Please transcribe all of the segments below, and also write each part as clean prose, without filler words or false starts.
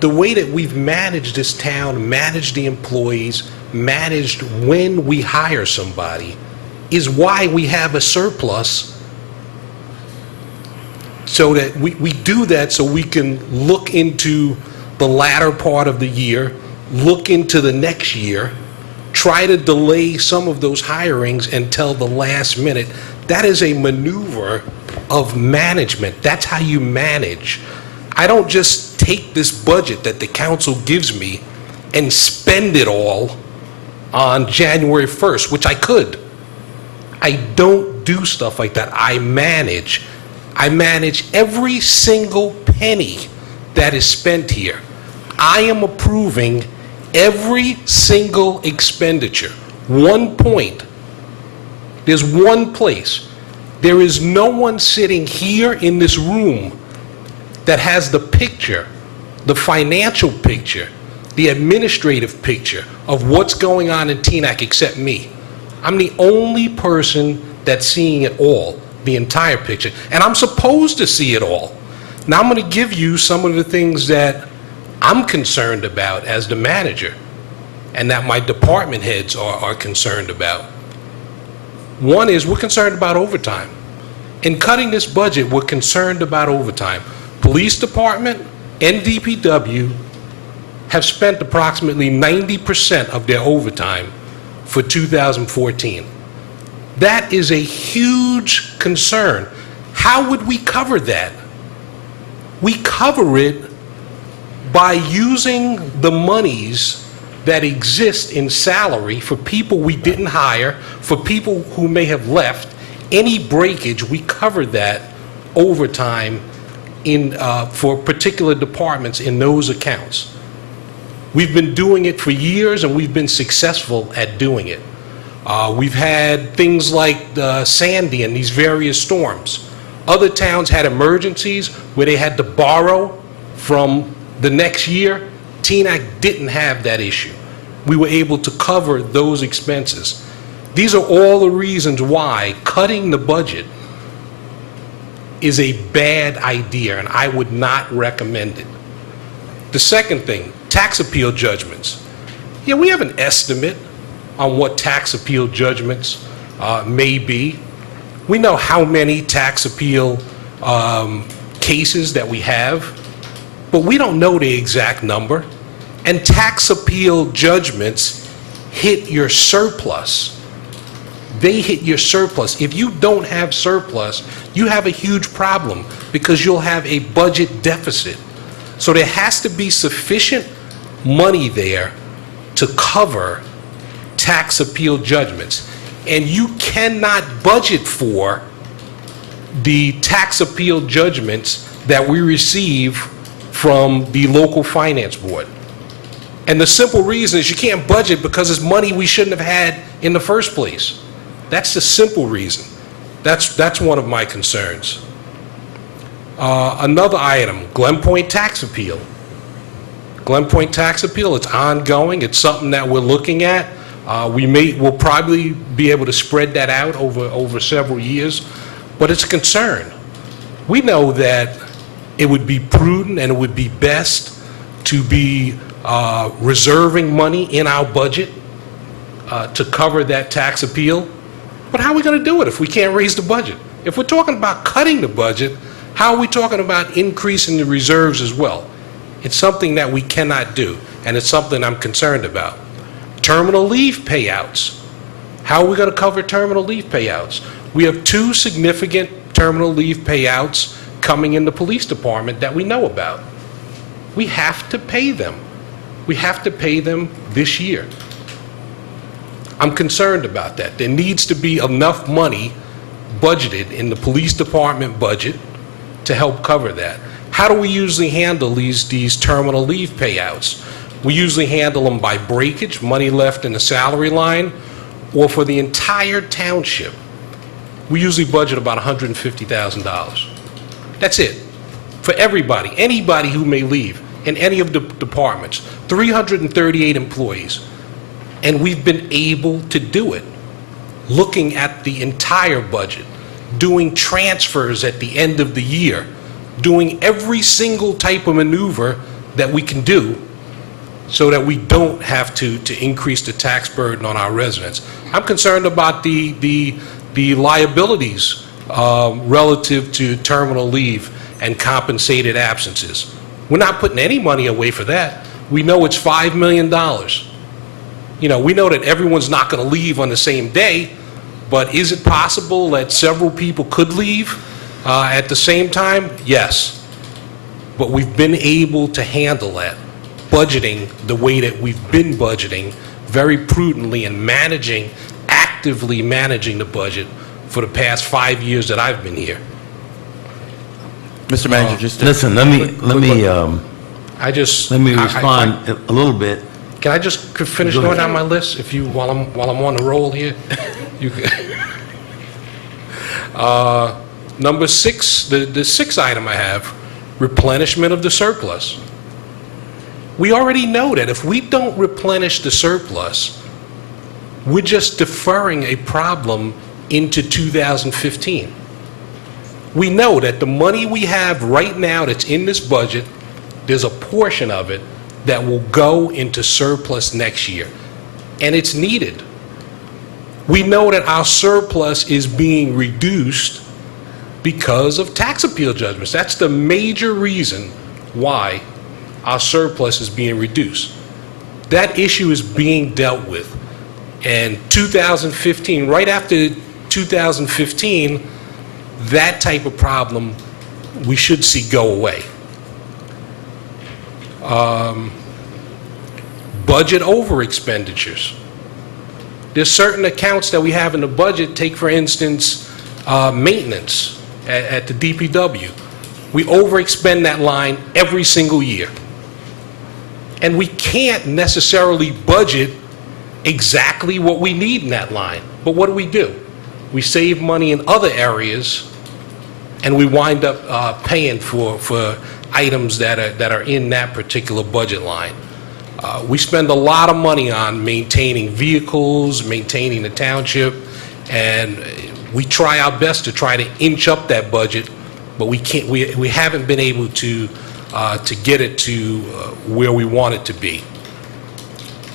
the way that we've managed this town, managed the employees, managed when we hire somebody, is why we have a surplus. So that we do that so we can look into the latter part of the year, look into the next year, try to delay some of those hirings until the last minute. That is a maneuver of management. That's how you manage. I don't just take this budget that the council gives me and spend it all on January 1st, which I could. I don't do stuff like that. I manage every single penny that is spent here. I am approving every single expenditure. One point. There's one place. There is no one sitting here in this room that has the picture, the financial picture, the administrative picture of what's going on in Teaneck except me. I'm the only person that's seeing it all, the entire picture, and I'm supposed to see it all. Now I'm going to give you some of the things that I'm concerned about as the manager and that my department heads are concerned about. One is we're concerned about overtime. In cutting this budget, we're concerned about overtime. Police department and DPW have spent approximately 90% of their overtime for 2014. That is a huge concern. How would we cover that? We cover it by using the monies that exist in salary for people we didn't hire, for people who may have left. Any breakage, we cover that overtime for particular departments in those accounts. We've been doing it for years, and we've been successful at doing it. We've had things like Sandy and these various storms. Other towns had emergencies where they had to borrow from the next year. Teaneck didn't have that issue. We were able to cover those expenses. These are all the reasons why cutting the budget is a bad idea, and I would not recommend it. The second thing, tax appeal judgments. Yeah, we have an estimate on what tax appeal judgments may be. We know how many tax appeal cases that we have, but we don't know the exact number. And tax appeal judgments hit your surplus. They hit your surplus. If you don't have surplus, you have a huge problem because you'll have a budget deficit. So there has to be sufficient money there to cover tax appeal judgments. And you cannot budget for the tax appeal judgments that we receive from the local finance board. And the simple reason is you can't budget because it's money we shouldn't have had in the first place. That's the simple reason. That's one of my concerns. Another item, Glen Point tax appeal. Glen Point tax appeal, it's ongoing. It's something that we're looking at. We'll probably be able to spread that out over several years, but it's a concern. We know that it would be prudent and it would be best to be reserving money in our budget to cover that tax appeal. But how are we going to do it if we can't raise the budget? If we're talking about cutting the budget, how are we talking about increasing the reserves as well? It's something that we cannot do, and it's something I'm concerned about. Terminal leave payouts. How are we going to cover terminal leave payouts? We have two significant terminal leave payouts coming in the police department that we know about. We have to pay them. We have to pay them this year. I'm concerned about that. There needs to be enough money budgeted in the police department budget to help cover that. How do we usually handle these terminal leave payouts? We usually handle them by breakage, money left in the salary line, or for the entire township. We usually budget about $150,000. That's it. For everybody, anybody who may leave in any of the departments, 338 employees. And we've been able to do it, looking at the entire budget, doing transfers at the end of the year, doing every single type of maneuver that we can do so that we don't have to increase the tax burden on our residents. I'm concerned about the liabilities relative to terminal leave and compensated absences. We're not putting any money away for that. We know it's $5 million. You know, we know that everyone's not going to leave on the same day, but is it possible that several people could leave at the same time? Yes. But we've been able to handle that, budgeting the way that we've been budgeting, very prudently and actively managing the budget for the past 5 years that I've been here. Mr. Manager, just Listen, let me respond a little bit. Can I just finish Go going ahead. down my list if you, while I'm on the roll here? You Number 6, the sixth item I have, replenishment of the surplus. We already know that if we don't replenish the surplus, we're just deferring a problem into 2015. We know that the money we have right now that's in this budget, there's a portion of it that will go into surplus next year, and it's needed. We know that our surplus is being reduced because of tax appeal judgments. That's the major reason why our surplus is being reduced. That issue is being dealt with. And 2015, right after 2015, that type of problem we should see go away. Budget over expenditures. There's certain accounts that we have in the budget, take for instance, maintenance at the DPW. We overexpend that line every single year. And we can't necessarily budget exactly what we need in that line. But what do? We save money in other areas, and we wind up paying for items that are in that particular budget line. We spend a lot of money on maintaining vehicles, maintaining the township, and we try our best to try to inch up that budget, but we can't. We haven't been able to get it to where we want it to be.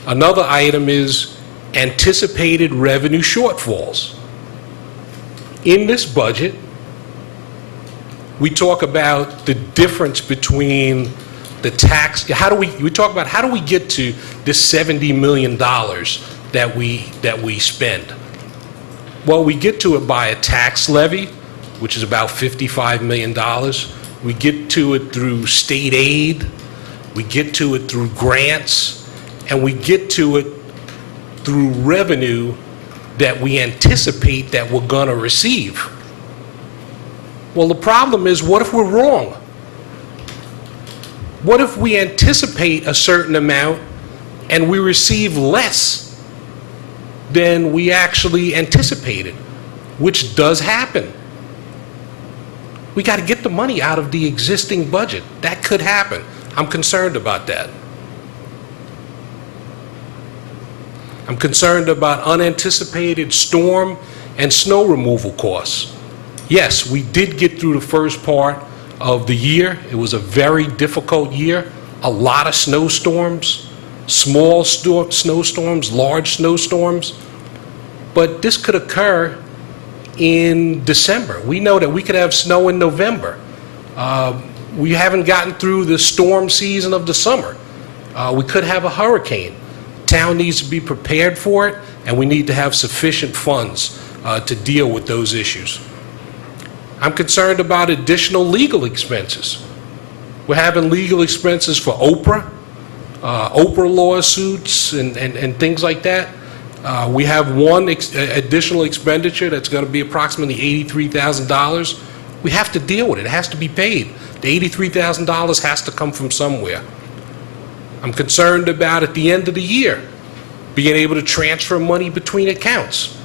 Another item is anticipated revenue shortfalls. In this budget, we talk about the difference between the tax. We talk about how do we get to this $70 million that we spend? Well, we get to it by a tax levy, which is about $55 million. We get to it through state aid. We get to it through grants, and we get to it through revenue that we anticipate that we're going to receive. Well, the problem is, what if we're wrong? What if we anticipate a certain amount and we receive less than we actually anticipated, which does happen? We got to get the money out of the existing budget. That could happen. I'm concerned about that. I'm concerned about unanticipated storm and snow removal costs. Yes, we did get through the first part of the year. It was a very difficult year. A lot of snowstorms, small snowstorms, large snowstorms. But this could occur in December. We know that we could have snow in November. We haven't gotten through the storm season of the summer. We could have a hurricane. Town needs to be prepared for it, and we need to have sufficient funds to deal with those issues. I'm concerned about additional legal expenses. We're having legal expenses for Oprah lawsuits and things like that. We have one additional expenditure that's going to be approximately $83,000. We have to deal with it. It has to be paid. The $83,000 has to come from somewhere. I'm concerned about, at the end of the year, being able to transfer money between accounts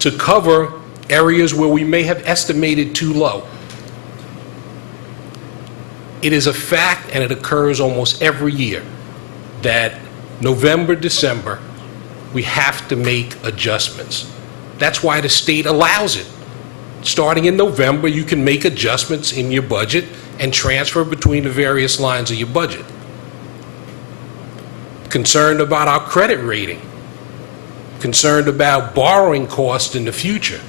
to cover areas where we may have estimated too low. It is a fact, and it occurs almost every year, that November, December, we have to make adjustments. That's why the state allows it. Starting in November, you can make adjustments in your budget, and transfer between the various lines of your budget. Concerned about our credit rating. Concerned about borrowing costs in the future.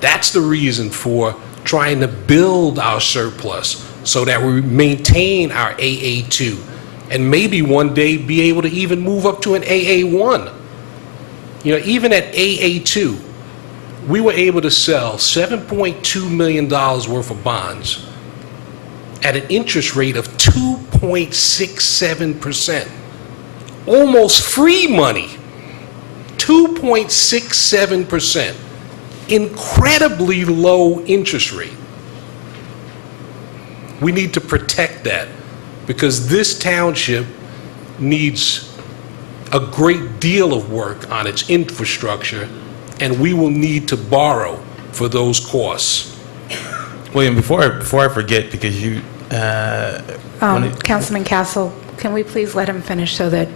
That's the reason for trying to build our surplus so that we maintain our AA2 and maybe one day be able to even move up to an AA1. You know, even at AA2, we were able to sell $7.2 million worth of bonds at an interest rate of 2.67%. Almost free money. 2.67%. Incredibly low interest rate. We need to protect that because this township needs a great deal of work on its infrastructure, and we will need to borrow for those costs. William, before I forget, because you, Councilman Castle, can we please let him finish so that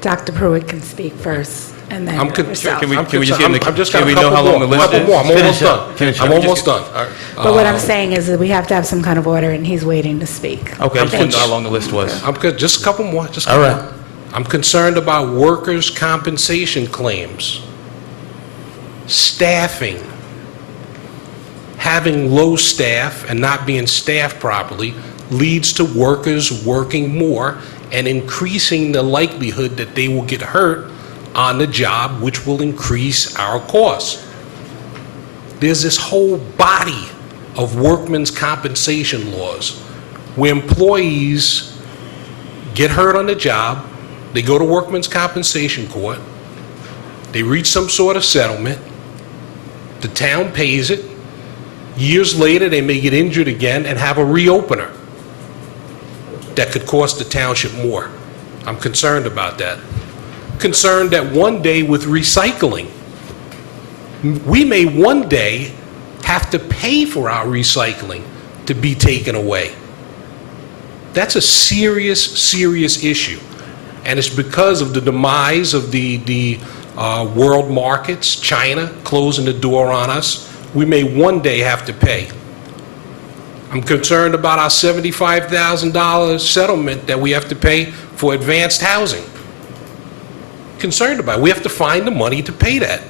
Dr. Pruitt can speak first, and then yourself. Can we just give him I'm just can got we a know couple how long more, the list couple is? more. I'm almost Finish up. done. Finish up. I'm almost done. But what I'm saying is that we have to have some kind of order, and he's waiting to speak. Okay, I just want to know Thank how you. long the list was. I'm good. Just a couple more. Just a All couple right. more. I'm concerned about workers' compensation claims, staffing. Having low staff and not being staffed properly leads to workers working more and increasing the likelihood that they will get hurt on the job, which will increase our costs. There's this whole body of workmen's compensation laws where employees get hurt on the job, they go to workmen's compensation court, they reach some sort of settlement, the town pays it, years later they may get injured again and have a reopener that could cost the township more. I'm concerned about that. Concerned that one day with recycling, we may one day have to pay for our recycling to be taken away. That's a serious, serious issue. And it's because of the demise of the world markets, China closing the door on us. We may one day have to pay. I'm concerned about our $75,000 settlement that we have to pay for advanced housing. Concerned about it. We have to find the money to pay that.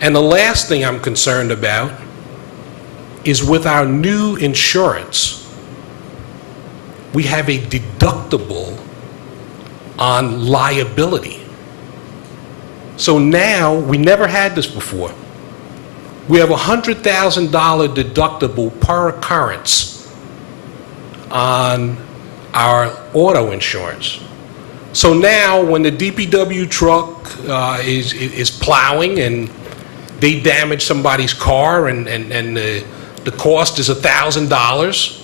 And the last thing I'm concerned about is with our new insurance. We have a deductible on liability. So now, we never had this before. We have a $100,000 deductible per occurrence on our auto insurance. So now, when the DPW truck is plowing and they damage somebody's car and the cost is $1,000,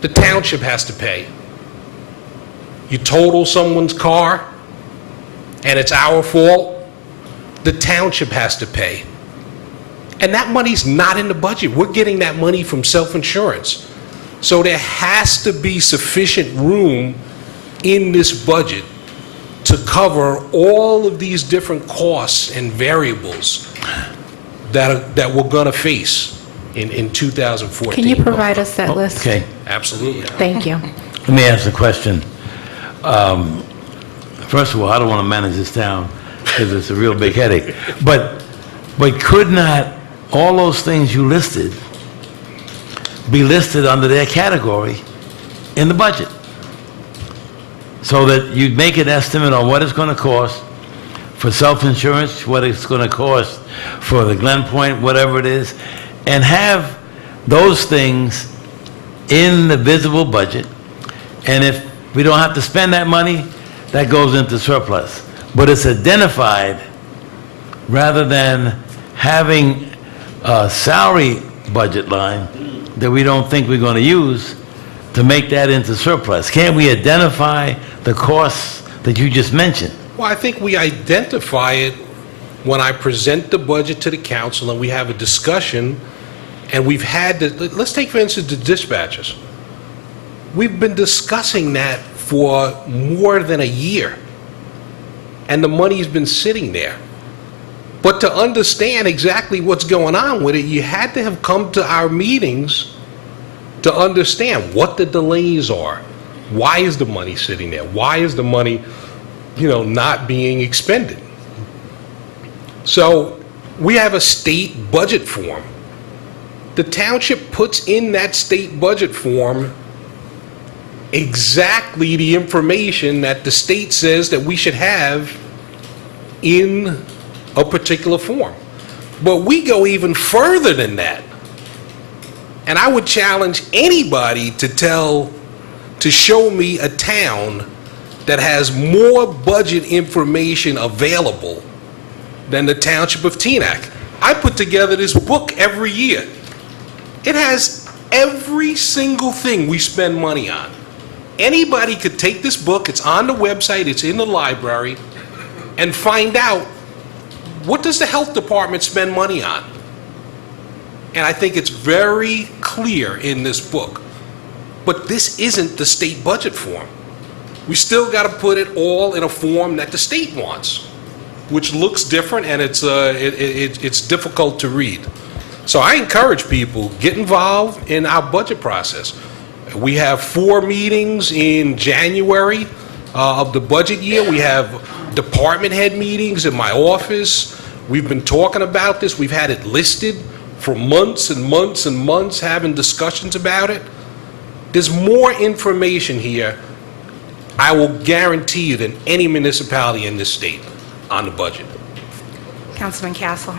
the township has to pay. You total someone's car and it's our fault, the township has to pay. And that money's not in the budget. We're getting that money from self-insurance. So there has to be sufficient room in this budget to cover all of these different costs and variables that we're going to face in 2014. Can you provide us that list? Okay, Absolutely. Thank you. let me ask a question. First of all, I don't want to manage this town because it's a real big headache. But could not all those things you listed be listed under their category in the budget? So that you'd make an estimate on what it's going to cost for self-insurance, what it's going to cost for the Glen Point, whatever it is, and have those things in the visible budget. And if we don't have to spend that money, that goes into surplus. But it's identified rather than having a salary budget line that we don't think we're going to use to make that into surplus. Can't we identify the costs that you just mentioned? Well, I think we identify it when I present the budget to the council and we have a discussion, and we've had let's take, for instance, the dispatchers. We've been discussing that for more than a year, and the money's been sitting there. But to understand exactly what's going on with it, you had to have come to our meetings to understand what the delays are. Why is the money sitting there? Why is the money, not being expended? So we have a state budget form. The township puts in that state budget form exactly the information that the state says that we should have in a particular form. But we go even further than that. And I would challenge anybody to show me a town that has more budget information available than the Township of Teaneck. I put together this book every year. It has every single thing we spend money on. Anybody could take this book, it's on the website, it's in the library, and find out, what does the health department spend money on? And I think it's very clear in this book. But this isn't the state budget form. We still got to put it all in a form that the state wants, which looks different, and it's difficult to read. So I encourage people, get involved in our budget process. We have 4 meetings in January of the budget year. We have department head meetings in my office. We've been talking about this. We've had it listed for months and months and months, having discussions about it. There's more information here, I will guarantee you, than any municipality in this state on the budget. Councilman Castle.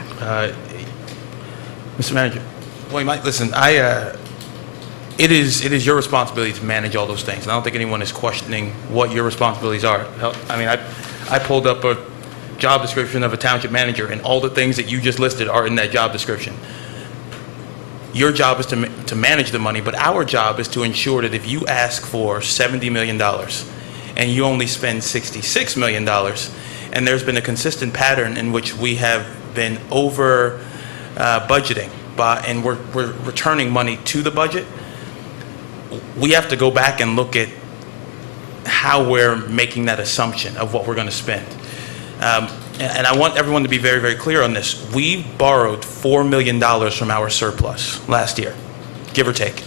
Mr. Manager, well, Mike, listen, it is your responsibility to manage all those things, and I don't think anyone is questioning what your responsibilities are. I mean, I pulled up a job description of a township manager, and all the things that you just listed are in that job description. Your job is to manage the money, but our job is to ensure that if you ask for $70 million and you only spend $66 million, and there's been a consistent pattern in which we have been over budgeting, and we're returning money to the budget, we have to go back and look at how we're making that assumption of what we're going to spend. And I want everyone to be very, very clear on this. We borrowed $4 million from our surplus last year, give or take.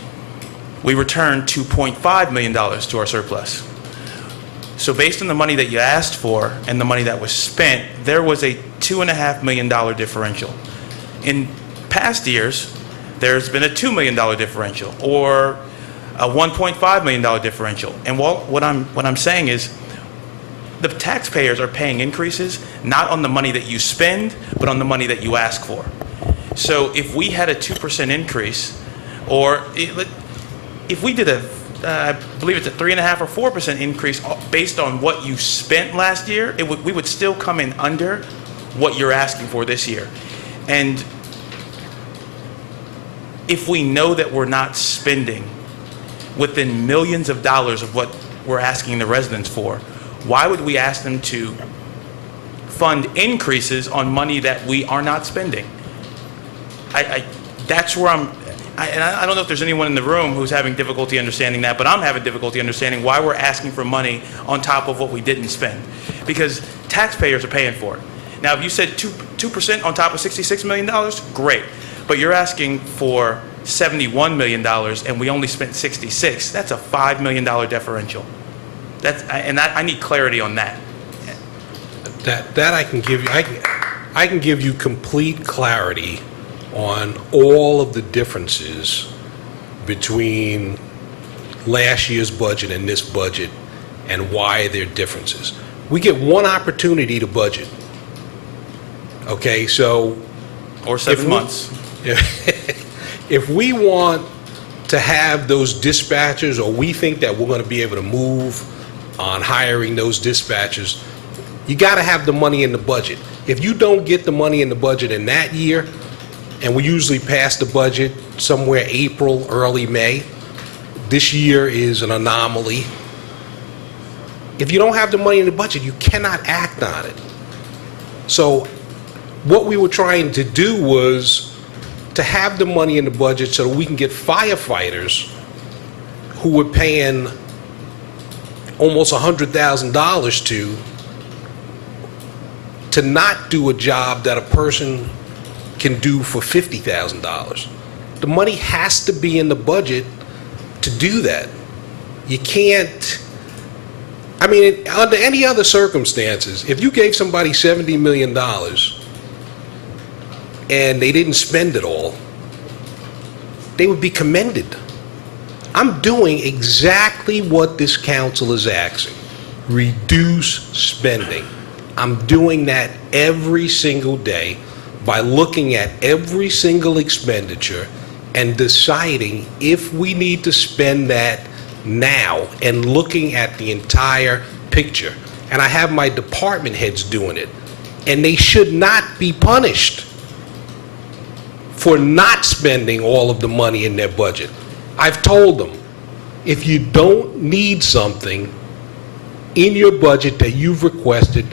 We returned $2.5 million to our surplus. So based on the money that you asked for and the money that was spent, there was a $2.5 million differential. In past years, there's been a $2 million differential or a $1.5 million differential. And what I'm saying is, the taxpayers are paying increases not on the money that you spend, but on the money that you ask for. So if we had a 2% increase, or if we did I believe it's a 3.5% or 4% increase based on what you spent last year, we would still come in under what you're asking for this year. And if we know that we're not spending within millions of dollars of what we're asking the residents for, why would we ask them to fund increases on money that we are not spending? That's where I don't know if there's anyone in the room who's having difficulty understanding that, but I'm having difficulty understanding why we're asking for money on top of what we didn't spend. Because taxpayers are paying for it. Now, if you said 2% on top of $66 million, great. But you're asking for $71 million and we only spent 66. That's a $5 million differential. I need clarity on that. That I can give you. I can give you complete clarity on all of the differences between last year's budget and this budget and why there are differences. We get one opportunity to budget. Okay, so Or 7 months. If we want to have those dispatchers, or we think that we're going to be able to move on hiring those dispatchers, you got to have the money in the budget. If you don't get the money in the budget in that year, and we usually pass the budget somewhere April, early May, this year is an anomaly. If you don't have the money in the budget, you cannot act on it. So what we were trying to do was to have the money in the budget so that we can get firefighters who were paying almost $100,000 to not do a job that a person can do for $50,000. The money has to be in the budget to do that. You can't, I mean, under any other circumstances, if you gave somebody $70 million and they didn't spend it all, they would be commended. I'm doing exactly what this council is asking. Reduce spending. I'm doing that every single day by looking at every single expenditure and deciding if we need to spend that now and looking at the entire picture. And I have my department heads doing it. And they should not be punished for not spending all of the money in their budget. I've told them, if you don't need something in your budget that you've requested,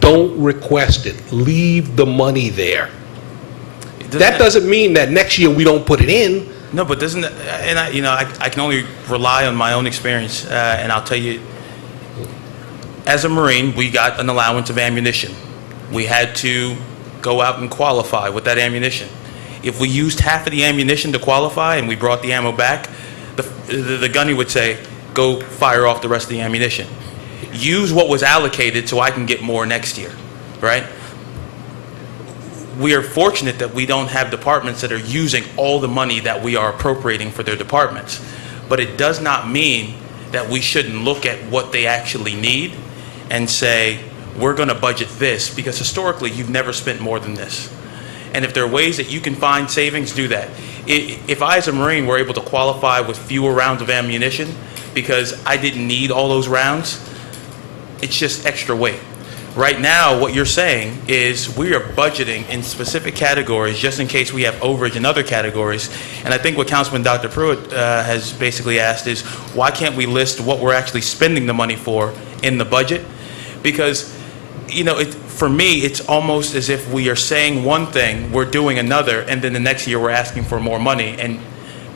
don't request it. Leave the money there. That doesn't mean that next year we don't put it in. No, but doesn't, and I can only rely on my own experience, and I'll tell you, as a Marine, we got an allowance of ammunition. We had to go out and qualify with that ammunition. If we used half of the ammunition to qualify and we brought the ammo back, the gunny would say, go fire off the rest of the ammunition. Use what was allocated so I can get more next year, right? We are fortunate that we don't have departments that are using all the money that we are appropriating for their departments. But it does not mean that we shouldn't look at what they actually need and say, we're going to budget this, because historically you've never spent more than this. And if there are ways that you can find savings, do that. If I, as a Marine, were able to qualify with fewer rounds of ammunition because I didn't need all those rounds, it's just extra weight. Right now, what you're saying is we are budgeting in specific categories just in case we have overage in other categories. And I think what Councilman Dr. Pruitt has basically asked is, why can't we list what we're actually spending the money for in the budget? Because, for me, it's almost as if we are saying one thing, we're doing another, and then the next year we're asking for more money, and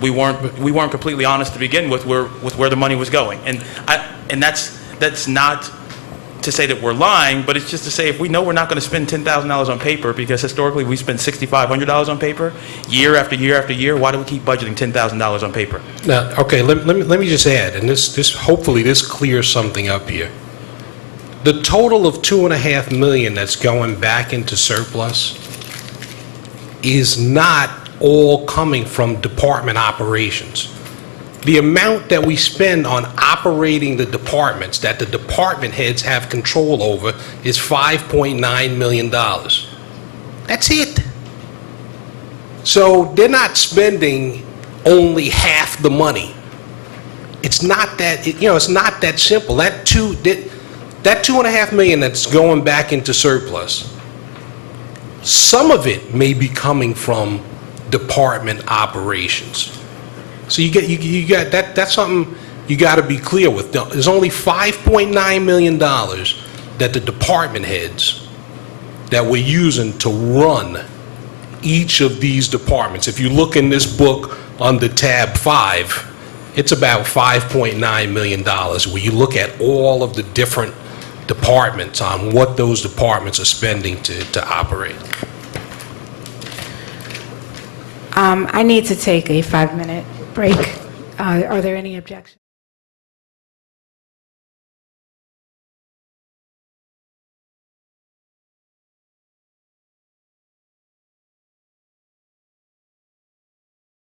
we weren't completely honest to begin with where the money was going. And that's not to say that we're lying, but it's just to say, if we know we're not going to spend $10,000 on paper, because historically we spend $6,500 on paper year after year after year, why do we keep budgeting $10,000 on paper? Now, okay, let me just add, and this hopefully this clears something up here. The total of $2.5 million that's going back into surplus is not all coming from department operations. The amount that we spend on operating the departments that the department heads have control over is $5.9 million. That's it. So they're not spending only half the money. It's not that, it's not that simple. That $2.5 million that's going back into surplus, some of it may be coming from department operations. So you got that's something you got to be clear with. There's only $5.9 million that the department heads that we're using to run each of these departments. If you look in this book under tab 5, it's about $5.9 million where you look at all of the different departments on what those departments are spending to operate. I need to take a 5-minute break. Are there any objections?